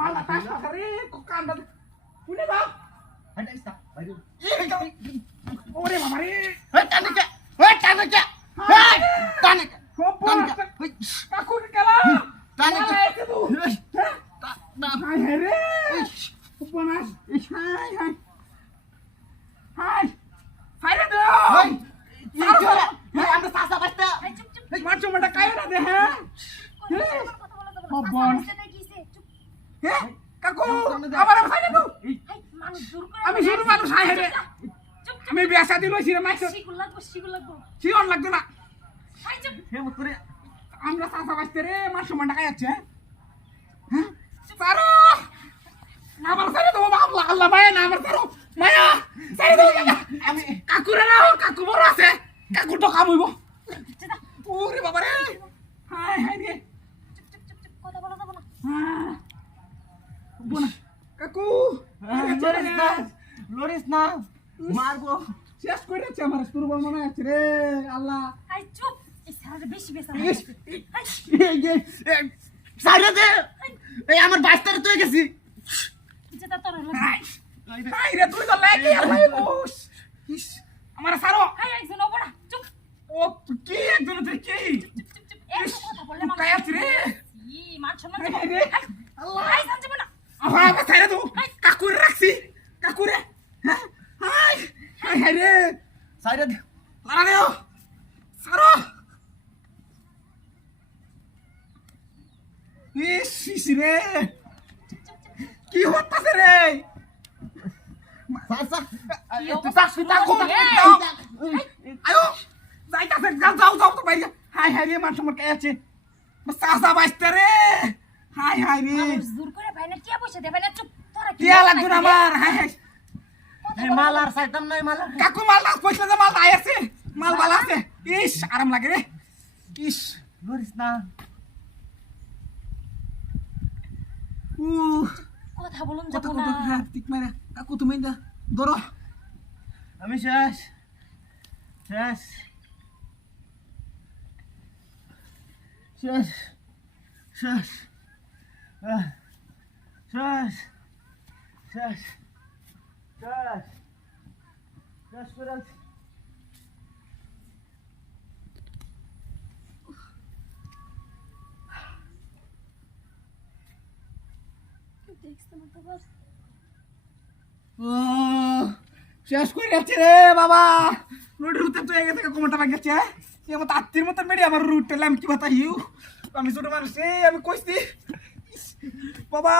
মালা টাকা রে কান্দা শুনে বাপ হাঁটা ইস্তা বাইরে ওরে বাবা রে হেই টানে কে হেই টানে কে হেই টানে কে খুব টানে বড় কে হেই কাকুর গেলা টানে কে মালা এসে হ্যাঁ? কাকু আমার না আমি শুধু মানুষ হাই। আমি বিয়া শাদি লইছি রে মাইছো শিগুল লাগবো, শিগুল লাগবো। শিওন লাগতো না। হে মুতরে আমরা চাষা বাঁচতে রে মার সমান টাকা যাচ্ছে হ্যাঁ? সারো আমার সারে তো বাবা আল্লাহ মায়া না আমার সারো মায়া। সারে আমি কাকুরে না কাকু বড় আছে। কাকু তো কামইব ওরে বাবা রে হাই হাই রে চুপ, চুপ, চুপ, চুপ। কথা বলা যাবে না। হ্যাঁ বোনা কাকু লরিস না লরিস না মারবো শেষ করে যাচ্ছে আমার দুর্বল মনে আছে রে আল্লাহ। এই চুপ। বেশি সাইডে দে। এই আমার বাইস্তারে তুই গেছি। যেটা তোর হলো। হাই হাই রে তুই তো লাগে আমার সারো একজন ওপরা। চুপ, ও কি একজন তুই কি? কথা রে। ই, মান সম্মান আল্লাহ। সাইরে তো কাকুরে রাখছি কাকুরে। হ্যাঁ? হাই হাই হাই রে। সাইডে দে লারা দেও সারো ইস ইস রে। কি হতাছে রে? কি রে মানুষ আমার কে আছে। সাসা বাইতে রে। হাই হাই রে। জোর করে ভাই না পয়সা দেবে না চুপ। কি টিয়া লাগবে না? আমার কথা এই বলা মাল যাবে আর সাইতাম নাই মাল। কাকু মাল না পয়সা যে মাল নাই আছে। মাল ভালো আছে। ইস আরাম লাগে রে। ইস। লরিস না। কথা বলুন কত না হ্যাঁ ঠিক মারা কাকু তুমি দা ধরো। আমি শেষ। শেষ। শেষ। শেষ। শেষ। না তো বস? ও, শেষ করে যাচ্ছে রে বাবা। রুটি তো এগে থেকে কোমরটা ভাগ গেছে সে মতো আত্মীর মতো মেরে আমার রুট টেলাম কি কথা হিউ। আমি ছোট মানুষ আমি কইছি। বাবা।